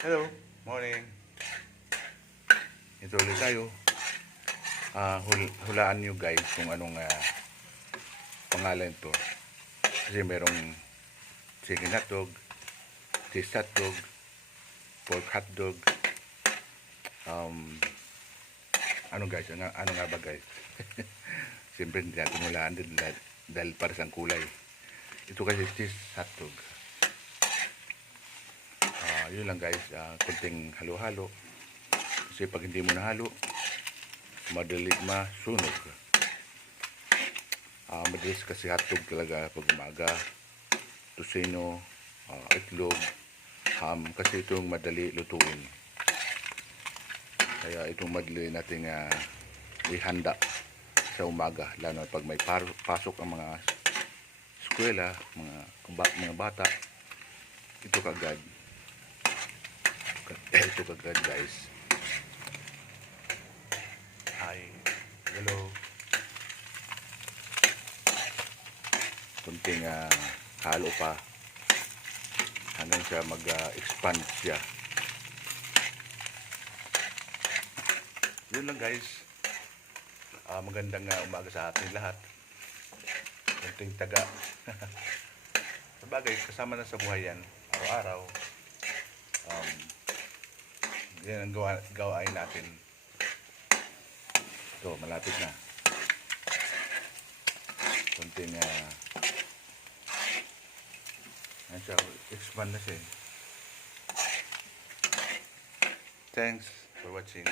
Hello, morning. Ito ulit tayo. Hulaan nyo guys kung anong pangalan to. Kasi merong chicken hotdog, cheese hotdog, pork hotdog. Ano guys? Ano nga ba guys? Siyempre hindi natin hulaan din dahil para sa kulay. Ito kasi cheese hotdog. Yun lang guys, kunting halo-halo. Kasi pag hindi mo nahalo, madali masunog. Madalas kasi hotdog talaga pag umaga. Tusino, itlog, ham. Kasi itong madali lutuin. Kaya itong madali nating ihanda sa umaga. Lalo pag may pasok ang mga eskwela, mga bata. Ito kagad. Ito kagad guys. Hi. Hello. Kunting halo pa hanggang siya mag-expand siya. Yun lang guys. Magandang umaga sa ating lahat. Kunting taga. Sabagay, kasama na sa buhay yan. Araw-araw. Yan ang gawain natin. Ito, malapit na. Kunting expand na siya. Thanks for watching.